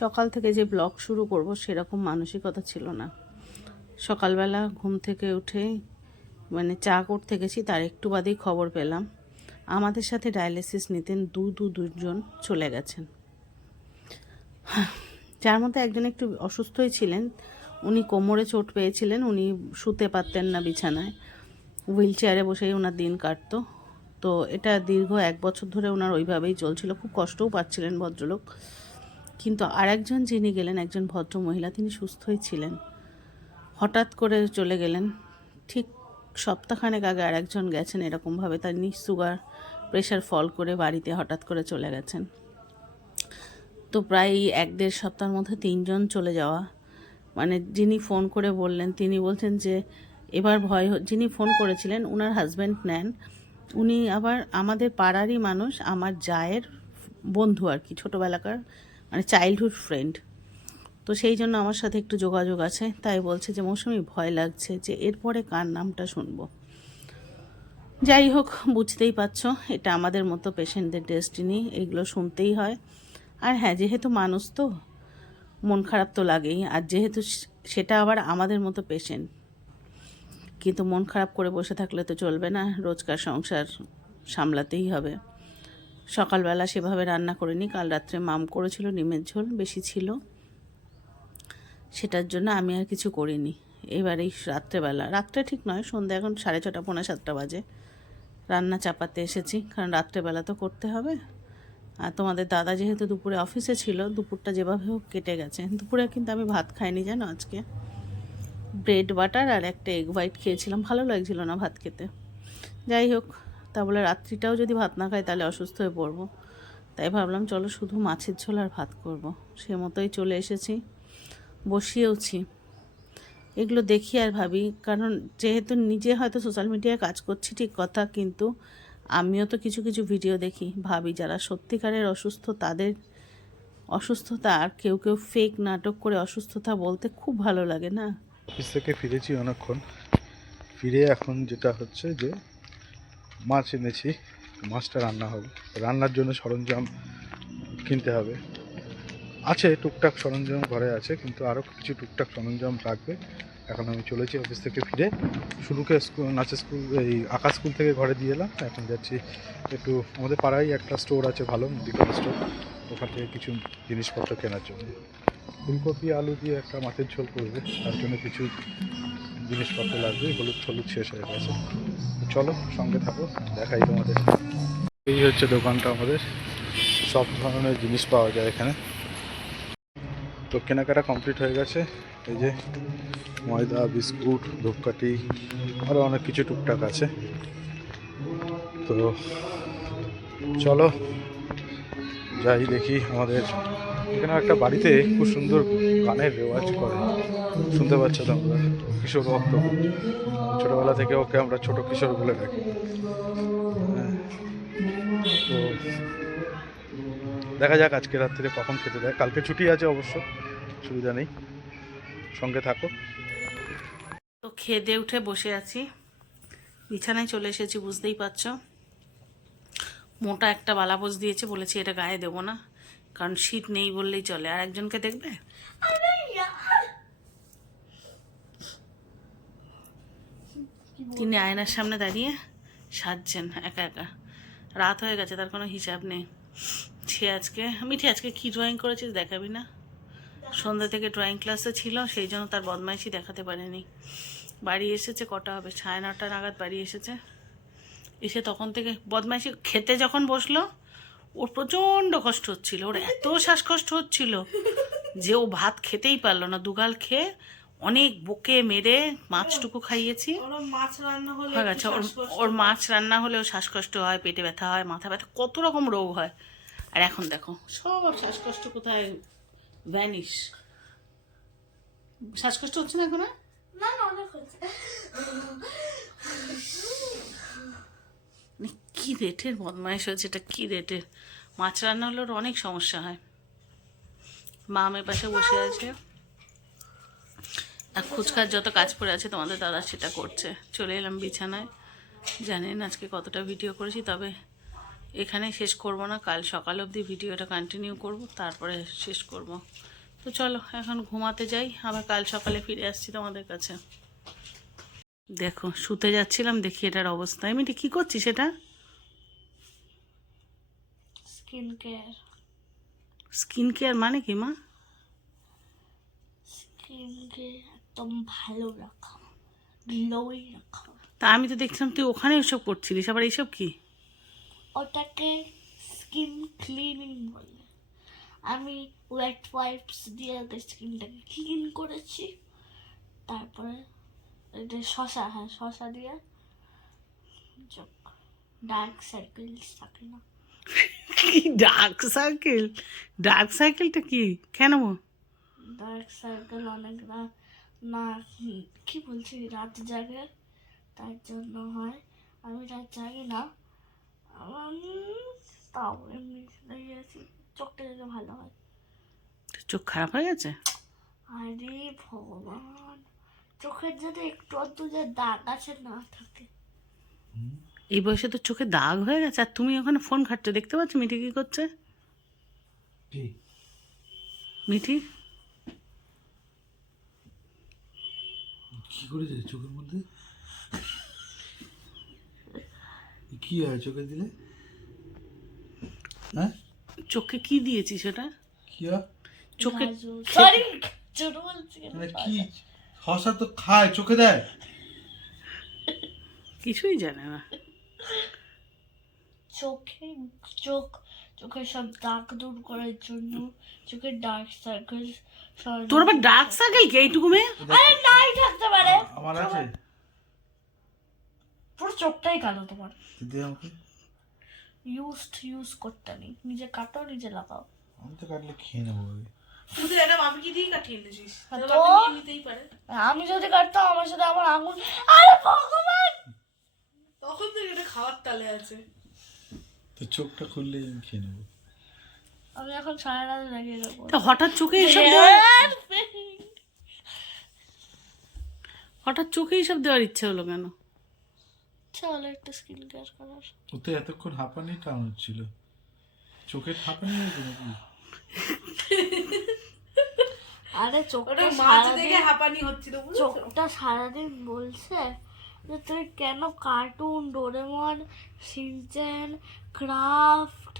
সকাল থেকে যে ব্লগ শুরু করব সেরকম মানসিকতা ছিল না। সকালবেলা ঘুম থেকে উঠে মানে চা করতে গেছি, তার একটু বাদেই খবর পেলাম। আমাদের সাথে ডায়ালিসিস নিতেন দু দু, দুজন চলে গেছেন। যার মধ্যে একজন একটু অসুস্থই ছিলেন, উনি কোমরে চোট পেয়েছিলেন, উনি শুতে পারতেন না বিছানায়। হুইল চেয়ারে বসেই ওনার দিন কাটতো। তো এটা দীর্ঘ এক বছর ধরে ওনার ওইভাবেই চলছিল। খুব কষ্টও পাচ্ছিলেন ভদ্রলোক। কিন্তু আরেকজন যিনি গেলেন, একজন ভদ্র মহিলা তিনি সুস্থই ছিলেন। হঠাৎ করে চলে গেলেন। ঠিক সপ্তাহখানেক আগে আরেকজন গেছেন, এরকমভাবে তার নি সুগার প্রেশার ফল করে বাড়িতে হঠাৎ করে চলে গেছেন। তো প্রায় এক দেড় সপ্তাহের মধ্যে তিনজন চলে যাওয়া। মানে যিনি ফোন করে বললেন, তিনি বলছেন যে, এবার ভয় যিনি ফোন করেছিলেন ওনার হাজব্যান্ড নেন। উনি আবার আমাদের পাড়ারই মানুষ, আমার জায়ের বন্ধু আর কি, ছোটোবেলাকার মানে চাইল্ডহুড ফ্রেন্ড তো সেই জন্য আমার সাথে একটু যোগাযোগ আছে। তাই বলছে যে, মৌসুমি, ভয় লাগছে যে এরপরে কার নামটা শুনব? যাই হোক, বুঝতেই পারছ, এটা আমাদের মতো পেশেন্টদের ডেস্টিনি এগুলো শুনতেই হয়। আর হ্যাঁ যেহেতু মানুষ তো, মন খারাপ তো লাগেই। আর যেহেতু সেটা আবার আমাদের মতো পেশেন্ট কিন্তু মন খারাপ করে বসে থাকলে তো চলবে না। রোজকার সংসার সামলাতেই হবে। সকালবেলা সেভাবে রান্না করিনি। কাল রাত্রে মাম করেছিল ডিমের ঝোল বেশি ছিল। সেটার জন্য আমি আর কিছু করিনি। এবার এই রাত্রেবেলা, রাত্রে ঠিক নয়, সন্ধ্যা এখন সাড়ে ছটা, পৌনে সাতটা বাজে। রান্না চাপাতে এসেছি, কারণ রাত্রেবেলা তো করতে হবে। আর তোমাদের দাদা যেহেতু দুপুরে অফিসে ছিল, দুপুরটা যেভাবে হোক কেটে গেছে। দুপুরে কিন্তু আমি ভাত খাইনি জানো আজকে। ব্রেড বাটার আর একটা এগ হোয়াইট খেয়েছিলাম, ভালো লাগছিল না ভাত খেতে। যাই হোক তা বলে রাত্রিটাও যদি ভাত না খাই তাহলে অসুস্থ হয়ে পড়ব। তাই ভাবলাম চলো শুধু মাছের ঝোল আর ভাত করব। সে মতোই চলে এসেছি। বসিয়েওছি। এগুলো দেখি আর ভাবি। কারণ যেহেতু নিজে হয়তো সোশ্যাল মিডিয়ায় কাজ করছি ঠিক কথা, কিন্তু আমিও তো কিছু কিছু ভিডিও দেখি। ভাবি যারা সত্যিকারের অসুস্থ তাদের অসুস্থতা আর কেউ কেউ ফেক নাটক করে অসুস্থতা বলতে খুব ভালো লাগে না? অফিস থেকে ফিরেছি অনেকক্ষণ। ফিরে এখন যেটা হচ্ছে যে মাছ এনেছি, মাছটা রান্না হবে। রান্নার জন্য সরঞ্জাম কিনতে হবে। আছে টুকটাক সরঞ্জাম ঘরে আছে, কিন্তু আরও কিছু টুকটাক সরঞ্জাম লাগবে এখন আমি চলেছি অফিস থেকে ফিরে। শুরুকে স্কুল, নাচের স্কুল, এই আঁকা স্কুল থেকে ঘরে দিয়ে এলাম। এখন যাচ্ছি একটু আমাদের পাড়ায় একটা স্টোর আছে ভালো মুদিখানা স্টোর। ওখান থেকে কিছু জিনিসপত্র কেনার জন্য। ফুলকপি, আলু দিয়ে একটা মাছের ঝোল করবে। তার জন্য কিছু জিনিসপত্র লাগবে, হলুদ হলুদ শেষ হয়ে গেছে। চলো, সঙ্গে থাকো, দেখাই তোমাদের। এই হচ্ছে দোকানটা আমাদের। সব ধরনের জিনিস পাওয়া যায় এখানে। তো কেনাকাটা কমপ্লিট হয়ে গেছে। এই যে ময়দা, বিস্কুট, ধূপকাঠি আরও অনেক কিছু টুকটাক আছে। তো চলো, যাই দেখি আমাদের। এখানে একটা বাড়িতে খুব সুন্দর গানের রেওয়াজ করে। শুনতে পাচ্ছ তোমরা? কিশোর ভক্ত। ছোটবেলা থেকে ওকে আমরা ছোট কিশোর বলে হ্যাঁ। তো দেখা যাক আজকে রাত্রিরে কখন খেতে দেয়। কালকে ছুটি আছে অবশ্য সুবিধা নেই। সঙ্গে থাকো। তো খেয়ে উঠে বসে আছি। বিছানায় চলে এসেছি বুঝতেই পারছ। মোটা একটা বালাপোজ দিয়েছে বলেছি এটা গায়ে দেবো না কারণ শীত নেই বললেই চলে। আর একজনকে দেখবে? তিনি আয়নার সামনে দাঁড়িয়ে সাজছেন একা একা। রাত হয়ে গেছে, তার কোনো হিসাব নেই। সে আজকে, মিঠি, আজকে কি ড্রয়িং করেছিস দেখাবি না? সন্ধ্যা থেকে ড্রয়িং ক্লাসে ছিল, সেই জন্য তার বদমাইশি দেখাতে পারেনি। বাড়ি এসেছে, কটা হবে? সাড়ে নটা নাগাদ বাড়ি এসেছে। এসে তখন থেকে বদমাইশি খেতে যখন বসল, ওর প্রচণ্ড কষ্ট হচ্ছিল। ওর এত শ্বাসকষ্ট হচ্ছিল যে ও ভাত খেতেই পারল না। দুগাল খেয়ে অনেক বুকে মেরে মাছটুকু খাইয়েছি। ওরা মাছ রান্না হলে হয়ে গেছে ওর ওর মাছ রান্না হলেও শ্বাসকষ্ট হয় পেটে ব্যথা হয় মাথা ব্যথা কত রকম রোগ হয়। আর এখন দেখো। সব শ্বাসকষ্ট কোথায় ভ্যানিশ শ্বাসকষ্ট হচ্ছে না এখন? না না অনেক হচ্ছে। মানে কি রেটের বদমাইশ হয়েছে এটা কি রেটের মাছ রান্না হলে ওর অনেক সমস্যা হয়। মা আমার পাশে বসে আছে। আর খুচকার যত কাজ পড়ে আছে তোমাদের দাদা সেটা করছে। চলে এলাম বিছানায়। জানেন আজকে কতটা ভিডিও করেছি তবে এখানে শেষ করব না। কাল সকাল অবধি ভিডিওটা কন্টিনিউ করব তারপরে শেষ করব। তো চলো এখন ঘুমাতে যাই। আবার কাল সকালে ফিরে আসছি তোমাদের কাছে। দেখো শুতে যাচ্ছিলাম দেখি এটার অবস্থা। এমনি কি করছি সেটা? স্কিন কেয়ার স্কিন কেয়ার মানে কি মা? স্কিনকে একদম ভালো রাখা গ্লোই রাখা। তা আমি তো দেখছিলাম তুই ওখানে এসব করছিলিস আবার এইসব কি? ওটাকে স্কিন ক্লিনিং বলে। আমি ওয়েট ওয়াইপস দিয়ে স্কিনটাকে ক্লিন করেছি তারপরে এটা শশা হ্যাঁ শশা দিয়ে ডার্ক সার্কেলস থাকে না। কি ডার্ক সার্কেল ডার্ক সার্কেলটা কি? কেন ডার্ক সার্কেল অনেক না কি বলছি রাত জাগে তার জন্য হয়। আমি রাত জাগি না। উম, তাও এমনি দাঁড়িয়ে আছি চোখটা যেন ভালো হয়। চোখ খারাপ হয়ে গেছে? আরে ভগবান চোখের যদি একটু অদ্ভুত যে দাগ আছে না থাকে। এই বয়সে তো চোখে দাগ হয়ে গেছে? আর তুমি ওখানে ফোন ঘাটছো দেখতে পাচ্ছ? মিঠি কি করছে? মিঠি? কি করেছে চোখের মধ্যে? কি হয় চোখে দিলে? হ্যাঁ? চোখে কি দিয়েছিস সেটা? কি হয়? চোখে সরি ছোট বলছি মানে কি? শশা তো খায় চোখে দেয়? কিছুই জানে না। চোখে চোখ চোখের সব দাগ দূর করার জন্য চোখের ডার্ক সার্কেল তোর আবার ডার্ক সার্কেল কি এইটুকু মেয়ে আরে নাই থাকতে পারে। আমার আছে? পুরো চোখটাই কালো তোমার। দে আমাকে? ইউজ ইউজ করতে নেই। নিজে কাটো নিজে লাগাও। আমি তো কাটলে খেয়ে নেব। তুই এটা দিয়ে কাটিয়ে এনেছিস। তো? নিতেই পারে। আমি যদি কাটতাম আমার সাথে আমার আঙুল আরে ভগবান! তখন থেকে এটা খাওয়ার তালে আছে। তো চোখটা খুললে আমি খেয়ে নেব। আমি এখন সারা রাত লাগিয়ে দেবো তা হঠাৎ চোখে দেওয়ার হঠাৎ চোখে এইসব দেওয়ার ইচ্ছে হলো কেন? চলো একটু স্কিন কেয়ার করার। ওতে এতক্ষণ হাঁপানি টান হচ্ছিল। চোখের হাঁপানি হয়েছে নাকি? আরে চোখটা মাছ দেখে হাঁপানি হচ্ছিল চোখটা সারাদিন বলছে যে তুই কেন কার্টুন ডোরেমন সিনচেন ক্রাফট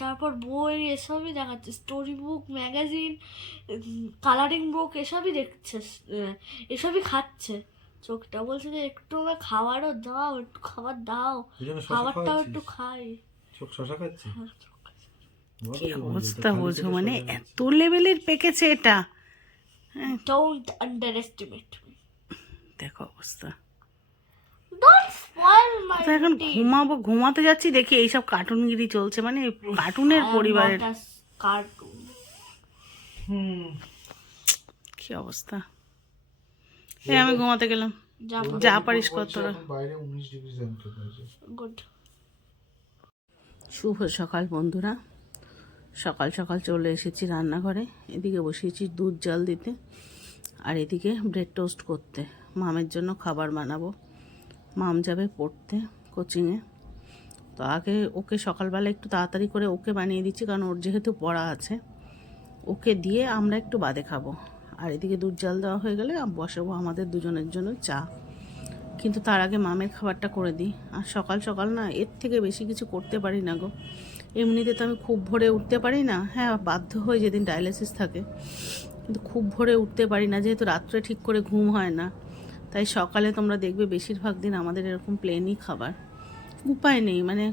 তারপর বই এসবই দেখাচ্ছে story book magazine colouring book এসবই দেখছে এসবই খাচ্ছে। চোখটা বলছে যে একটু আমার খাবারও দাও একটু খাবার দাও খাবারটাও একটু খাই। চোখ শশা খাচ্ছে? হ্যাঁ, কি অবস্থা বোঝো মানে এত লেভেলের পেকেছে এটা? Don't underestimate me. দেখো অবস্থা। এখন ঘুমাবো? ঘুমাতে যাচ্ছি দেখি এইসব কার্টুনগিরি চলছে মানে কার্টুনের পরিবারের। a কি অবস্থা? এই আমি ঘুমাতে গেলাম। যা পারিস কর তোরা। গুড শুভ সকাল বন্ধুরা। সকাল সকাল চলে এসেছি রান্নাঘরে। এদিকে বসিয়েছি দুধ জল দিতে আর এদিকে ব্রেড টোস্ট করতে। মামের জন্য খাবার বানাবো। মাম যাবে পড়তে কোচিংয়ে। তো আগে ওকে সকালবেলা একটু তাড়াতাড়ি করে ওকে বানিয়ে দিচ্ছি, কারণ ওর যেহেতু পড়া আছে। ওকে দিয়ে আমরা একটু বাদে খাব। আর এদিকে দুধ জল দেওয়া হয়ে গেলে বসাবো আমাদের দুজনের জন্য চা। কিন্তু তার আগে মামের খাবারটা করে দিই। আর সকাল সকাল না এর থেকে বেশি কিছু করতে পারি না গো। এমনিতে তো আমি খুব ভোরে উঠতে পারি না। হ্যাঁ বাধ্য হয়ে যেদিন ডায়ালিসিস থাকে। কিন্তু খুব ভোরে উঠতে পারি না, যেহেতু রাত্রে ঠিক করে ঘুম হয় না। তাই সকালে তোমরা দেখবে বেশিরভাগ দিন আমাদের এরকম প্লেনই খাবার। উপায় নেই মানে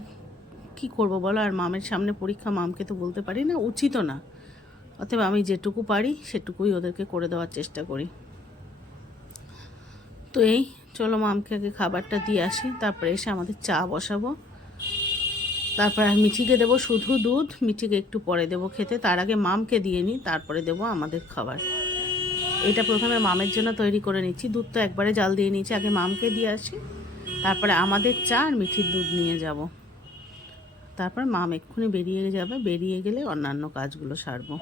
কি করব বলো? আর মামের সামনে পরীক্ষা, মামকে তো বলতে পারি না উচিতও না। অতএব আমি যেটুকু পারি, সেটুকুই ওদেরকে করে দেওয়ার চেষ্টা করি। তো এই, চলো মামকে আগে খাবারটা দিয়ে আসি, তারপরে এসে আমাদের চা বসাবো। তারপর আর মিঠিকে দেবো শুধু দুধ, মিঠিকে একটু পরে দেবো খেতে। তার আগে মামকে দিয়ে নিই, তারপরে দেবো আমাদের খাবার। এটা প্রথমে মামের জন্য তৈরি করে নিচ্ছি। দুধ তো একবারে জাল দিয়ে নিচ্ছি আগে মামকে দিয়ে আসি। তারপরে আমাদের চা আর মিঠির দুধ নিয়ে যাব। তারপর মাম এক্ষুনি বেরিয়ে যাবে। বেরিয়ে গেলে অন্যান্য কাজগুলো সারবো।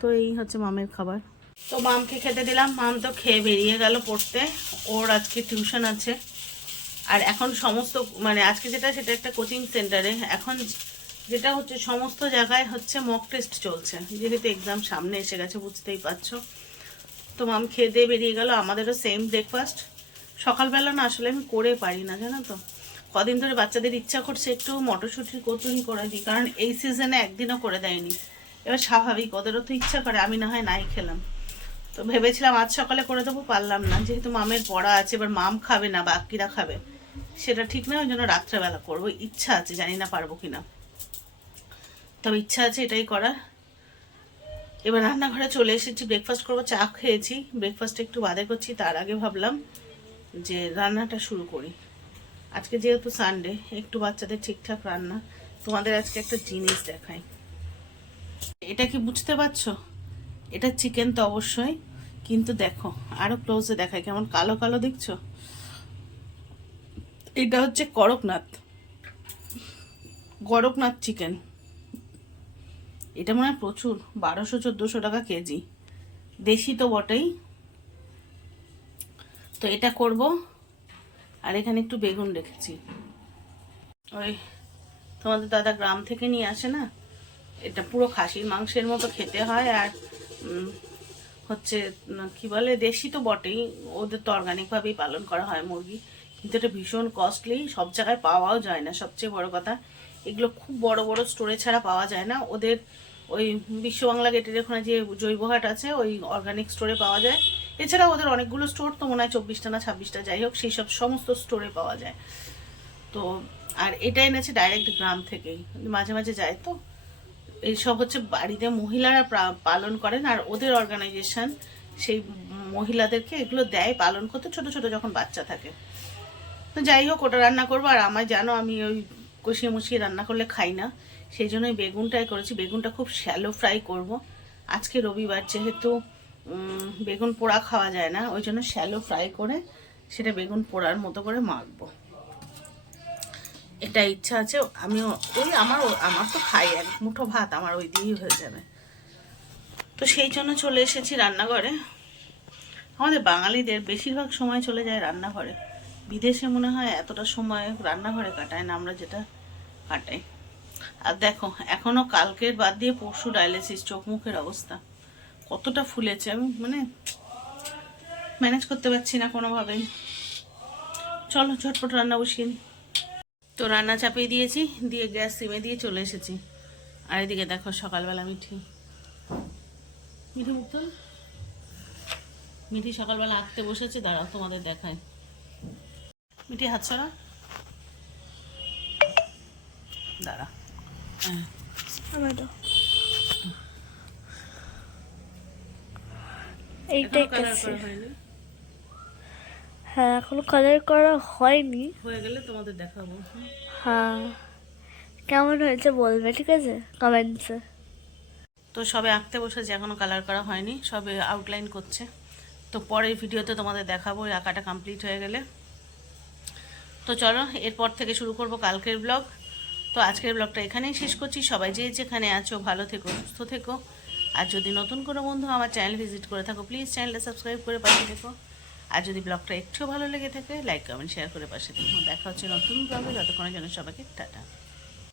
তো এই হচ্ছে মামের খাবার। তো মামকে খেতে দিলাম। মাম তো খেয়ে বেরিয়ে গেল পড়তে। ওর আজকে টিউশন আছে। আর এখন সমস্ত মানে আজকে যেটা, সেটা একটা কোচিং সেন্টারে। এখন যেটা হচ্ছে, সমস্ত জায়গায় হচ্ছে মক টেস্ট চলছে। যেহেতু এক্সাম সামনে এসে গেছে, বুঝতেই পারছ। তো মাম খেয়ে দিয়ে বেরিয়ে গেল, আমাদেরও সেম ব্রেকফাস্ট সকালবেলা না আসলে আমি করে পারি না, জানো তো। কদিন ধরে বাচ্চাদের ইচ্ছা করছে একটু মটরশুঁটির কচুরি করে দিই, কারণ এই সিজনে একদিনও করে দেয়নি। এবার স্বাভাবিক, ওদেরও তো ইচ্ছা করে, আমি না হয় নাই খেলাম। তো ভেবেছিলাম আজ সকালে করে দেবো, পারলাম না। যেহেতু মামের পড়া আছে, এবার মাম খাবে না, বাকিরা খাবে। সেটা ঠিক না ওই জন্য রাত্রেবেলা করব। ইচ্ছা আছে, জানি না পারব কিনা। তবে ইচ্ছা আছে এটাই করার। এবার রান্নাঘরে চলে এসেছি ব্রেকফাস্ট করব, চা খেয়েছি ব্রেকফাস্ট একটু বাদে করছি, তার আগে ভাবলাম যে রান্নাটা শুরু করি। আজকে যেহেতু সানডে একটু বাচ্চাদের ঠিকঠাক রান্না, তোমাদের আজকে একটা জিনিস দেখাই। এটা কি বুঝতে পারছ? এটা চিকেন তো অবশ্যই, কিন্তু দেখো, আরও ক্লোজে দেখাই, কেমন কালো কালো দেখছ? এটা হচ্ছে করকনাথ। করকনাথ চিকেন এটা মনে হয় প্রচুর, বারোশো, চোদ্দোশো টাকা কেজি। দেশি তো বটেই। তো এটা করব, আর এখানে একটু বেগুন রেখেছি। ওই তোমাদের দাদা গ্রাম থেকে নিয়ে আসে না? এটা পুরো খাসির মাংসের মতো খেতে হয়, আর হচ্ছে কি বলে, দেশি তো বটেই। ওদের তো অর্গানিকভাবেই পালন করা হয় মুরগি। কিন্তু এটা ভীষণ কস্টলি সব জায়গায় পাওয়াও যায় না। সবচেয়ে বড় কথা, এগুলো খুব বড় বড় স্টোরে ছাড়া পাওয়া যায় না। ওদের ওই বিশ্ব বাংলা গেটের ওখানে যে জৈবহাট আছে, ওই অর্গানিক স্টোরে পাওয়া যায়। এছাড়া ওদের অনেকগুলো স্টোর তো মনে হয় চব্বিশটা না ছাব্বিশটা, যাই হোক, সেই সব সমস্ত স্টোরে পাওয়া যায়। তো, আর এটা এনেছে ডাইরেক্ট গ্রাম থেকেই। মাঝে মাঝে যায় তো। এইসব হচ্ছে বাড়িতে মহিলারা পালন করেন, আর ওদের অর্গানাইজেশন সেই মহিলাদেরকে এগুলো দেয় পালন করতে ছোট ছোট যখন বাচ্চা থাকে। তো যাই হোক, ওটা রান্না করব। আর আমার জানো, আমি ওই কষিয়ে মুছিয়ে রান্না করলে খাই না। সেই জন্য ওই বেগুনটাই করেছি। বেগুনটা খুব শ্যালো ফ্রাই করব। আজকে রবিবার যেহেতু বেগুন পোড়া খাওয়া যায় না, ওই জন্য শ্যালো ফ্রাই করে সেটা বেগুন পোড়ার মতো করে মাখবো। এটা ইচ্ছা আছে, আমিও ওই আমার আমার তো খাই এক মুঠো ভাত, আমার ওই দিয়েই হয়ে যাবে। তো সেই জন্য চলে এসেছি রান্নাঘরে। আমাদের বাঙালিদের বেশিরভাগ সময় চলে যায় রান্নাঘরে। বিদেশে মনে হয় এতটা সময় রান্নাঘরে কাটায় না, আমরা যেটা কাটাই। আর দেখো, এখনও কালকের বাদ দিয়ে পরশু ডায়ালিসিস চোখ মুখের অবস্থা। কতটা ফুলেছে, আমি মানে ম্যানেজ করতে পারছি না কোনোভাবেই। চলো, ঝটপট রান্না বসিয়ে নিই তো রান্না চাপিয়ে দিয়েছি, দিয়ে গ্যাস সিমে দিয়ে চলে এসেছি। আর এদিকে দেখো, সকালবেলা মিঠি। মিঠি মুক্তল মিঠি সকালবেলা আঁকতে বসেছে, দাঁড়াও তোমাদের দেখায় মিঠি হাত ছড়া দাঁড়া। এইটাই করা হ্যাঁ এখনও কালার করা হয়নি। হয়ে গেলে তোমাদের দেখাবো। হ্যাঁ। কেমন হয়েছে বলবে ঠিক আছে? কমেন্টসে তো সবে আঁকতে বসেছে এখনও কালার করা হয়নি সবে আউটলাইন করছে। তো পরের ভিডিওতে তোমাদের দেখাবো ওই আঁকাটা কমপ্লিট হয়ে গেলে। তো চলো এরপর থেকে শুরু করব কালকের ব্লগ তো আজকের ব্লগটা এখানেই শেষ করছি। সবাই যে যেখানে আছো, ভালো থেকো, সুস্থ থেকো। আর যদি নতুন কোনো বন্ধু আমার চ্যানেল ভিজিট করে থাকো প্লিজ চ্যানেলটা সাবস্ক্রাইব করে পাশে থেকো। আর যদি ব্লগটা একটু ভালো লেগে থাকে লাইক কমেন্ট শেয়ার করে পাশে থেকো। দেখা হচ্ছে নতুন ব্লগে। যতক্ষণের জন্য সবাইকে টাটা।